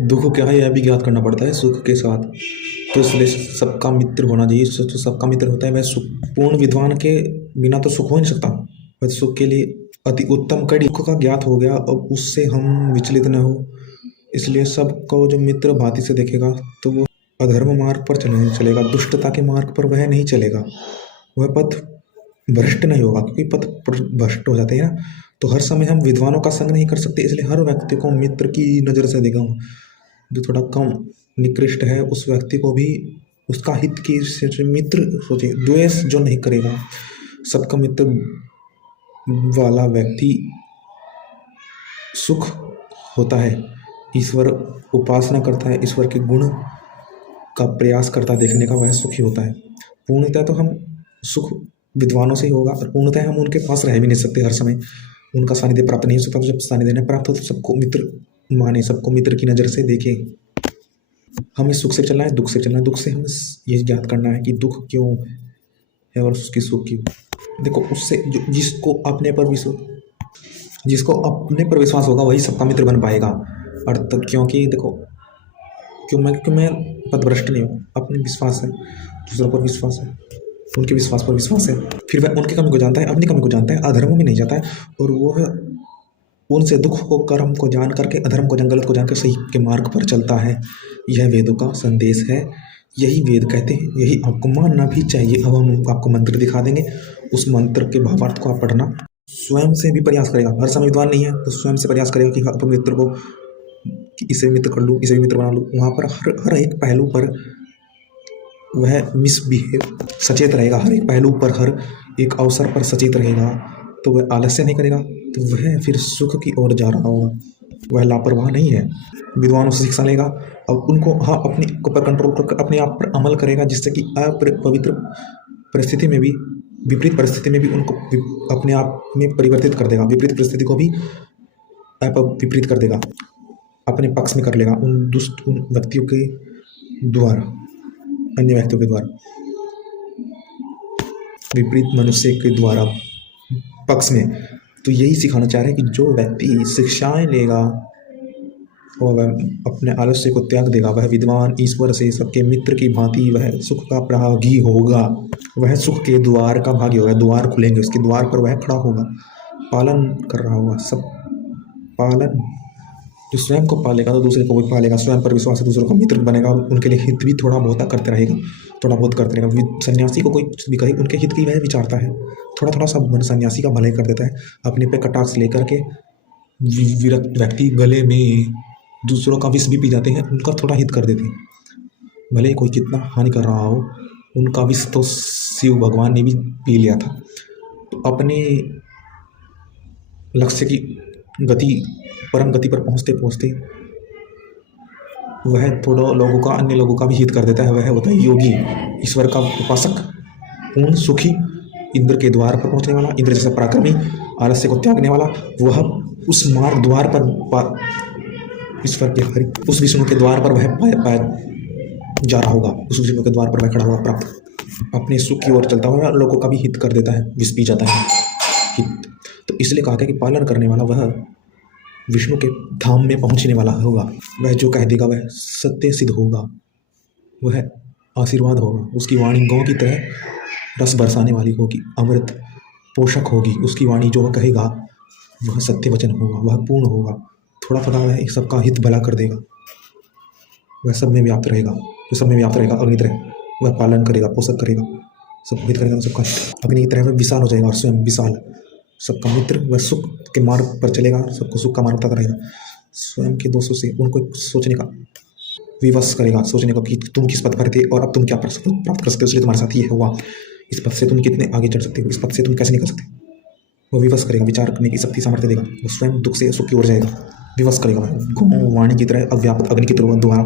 दुख क्या है यह भी ज्ञात करना पड़ता है सुख के साथ। तो इसलिए सबका मित्र होना चाहिए। तो सबका मित्र होता है वह सुख। पूर्ण विद्वान के बिना तो सुख हो नहीं सकता। वह सुख के लिए अति उत्तम कड़ी दुख का ज्ञात हो गया, अब उससे हम विचलित न हो। इसलिए सबको जो मित्र भांति से देखेगा तो वो अधर्म मार्ग पर चलेगा, दुष्टता के मार्ग पर वह नहीं चलेगा, वह पथ भ्रष्ट नहीं होगा। क्योंकि पथ भ्रष्ट हो जाते हैं ना, तो हर समय हम विद्वानों का संग नहीं कर सकते। इसलिए हर व्यक्ति को मित्र की नज़र से देखा हूँ। जो थोड़ा कम निकृष्ट है उस व्यक्ति को भी उसका हित की मित्र सोचिए। द्वेष जो नहीं करेगा, सबका मित्र वाला व्यक्ति सुख होता है। ईश्वर उपासना करता है, ईश्वर के गुण का प्रयास करता देखने का, वह सुखी होता है। पूर्णतः तो हम सुख विद्वानों से ही होगा, और पूर्णतः हम उनके पास रह भी नहीं सकते हर समय, उनका सानिध्य प्राप्त नहीं हो सकता। तो जब सानिध्य नहीं प्राप्त हो तो सबको मित्र माने, सबको मित्र की नज़र से देखें। हमें सुख से चलना है, दुख से चलना है। दुख से हमें ये ज्ञात करना है कि दुख क्यों है और उसकी सुख क्यों। देखो उससे जिसको अपने पर विश्वास होगा वही सबका मित्र बन पाएगा। और तब क्योंकि देखो क्यों मैं पथभ्रष्ट नहीं हूँ, अपने विश्वास है, दूसरों पर विश्वास है, उनके विश्वास पर विश्वास है। फिर वह उनकी कमी को जानता है, अपनी कमी को जानता है, अधर्म में नहीं जाता है, और वो उनसे दुख को कर्म को जान करके, अधर्म को गलत को जानकर सही के मार्ग पर चलता है। यह वेदों का संदेश है, यही वेद कहते हैं, यही आपको मानना भी चाहिए। अब हम आपको मंत्र दिखा देंगे, उस मंत्र के भावार्थ को आप पढ़ना। स्वयं से भी प्रयास करेगा, हर समय विद्वान नहीं है तो स्वयं से प्रयास करेगा कि अपने मित्र को, कि इसे मित्र कर लूँ, इसे भी मित्र बना लूँ। वहाँ पर हर एक पहलू पर वह मिसबिहेव सचेत रहेगा, हर एक पहलू पर, हर एक अवसर पर सचेत रहेगा। तो वह आलस्य नहीं करेगा, तो वह फिर सुख की ओर जा रहा होगा। वह लापरवाह नहीं है, विद्वानों से शिक्षा लेगा। अब उनको अपने ऊपर कंट्रोल कर अपने आप पर अमल करेगा, जिससे कि अपवित्र परिस्थिति में भी, विपरीत परिस्थिति में भी उनको अपने आप में परिवर्तित कर देगा। विपरीत परिस्थिति को भी विपरीत कर देगा, अपने पक्ष में कर लेगा उन व्यक्तियों के द्वारा, अन्य व्यक्तियों के द्वारा, विपरीत मनुष्य के द्वारा पक्ष में। तो यही सिखाना चाह रहे हैं कि जो व्यक्ति शिक्षाएं लेगा और वह अपने आलस्य को त्याग देगा, वह विद्वान, ईश्वर से सबके मित्र की भांति वह सुख का भागी होगा। वह सुख के द्वार का भागी होगा, द्वार खुलेंगे, उसके द्वार पर वह खड़ा होगा, पालन कर रहा होगा। सब पालन, जो स्वयं को पालेगा तो दूसरे को भी पालेगा, स्वयं पर विश्वास है, दूसरों का मित्र बनेगा, और उनके लिए हित भी थोड़ा बहुत करते रहेगा, थोड़ा बहुत करते रहेगा। सन्यासी को कोई कुछ भी कहे, उनके हित की वह विचारता है, थोड़ा थोड़ा सब सन्यासी का भलाई कर देता है। अपने पे कटाक्ष लेकर के विरक्त व्यक्ति गले में दूसरों का विष भी पी जाते हैं, उनका थोड़ा हित कर देते हैं। भले कोई कितना हानि कर रहा हो, उनका विष तो शिव भगवान ने भी पी लिया था। तो अपने लक्ष्य की गति, परम गति पर पहुँचते पहुँचते वह थोड़ा लोगों का, अन्य लोगों का भी हित कर देता है। वह होता है योगी, ईश्वर का उपासक, पूर्ण सुखी, इंद्र के द्वार पर पहुंचने वाला, इंद्र जैसा पराक्रमी, आलस्य को त्यागने वाला। वह उस मार्ग द्वार पर ईश्वर के हरि, उस विष्णु के द्वार पर वह जा रहा होगा, उस विष्णु के द्वार पर वह खड़ा होगा, प्राप्त अपने सुख की ओर चलता हुआ लोगों का भी हित कर देता है, विष पी जाता है हित। तो इसलिए कहा गया कि पालन करने वाला वह विष्णु के धाम में पहुंचने वाला होगा। वह जो कह देगा वह सत्य सिद्ध होगा, वह आशीर्वाद होगा। उसकी वाणी गौ की तरह रस बरसाने वाली होगी, अमृत पोषक होगी। उसकी वाणी जो वह कहेगा वह सत्य वचन होगा, वह पूर्ण होगा। थोड़ा थोड़ा वह सबका हित भला कर देगा, वह सब में व्याप्त रहेगा, जो सब में व्याप्त रहेगा। अग्नि तरह वह पालन करेगा, पोषक करेगा, सबको हित करेगा, सबका अग्नि की तरह वह विशाल हो जाएगा, और स्वयं विशाल, सबका मित्र। वह सुख के मार्ग पर चलेगा, सबको सुख का मार्ग बताता रहेगा। स्वयं के दोषों से उनको सोचने का विवश करेगा, सोचने का कि तुम किस पद पर थे और अब तुम क्या प्राप्त कर सकते हो, इसलिए तुम्हारे साथ ये हुआ। इस पद से तुम कितने आगे चढ़ सकते हो, इस पद से तुम कैसे निकल सकते हो, वो विवश करेगा, विचार करने की शक्ति सामर्थ्य देगा। वो स्वयं दुख से सुख की ओर जाएगा, विवश करेगा, वह वाणी की तरह अव्यापक अग्नि की तरह द्वारा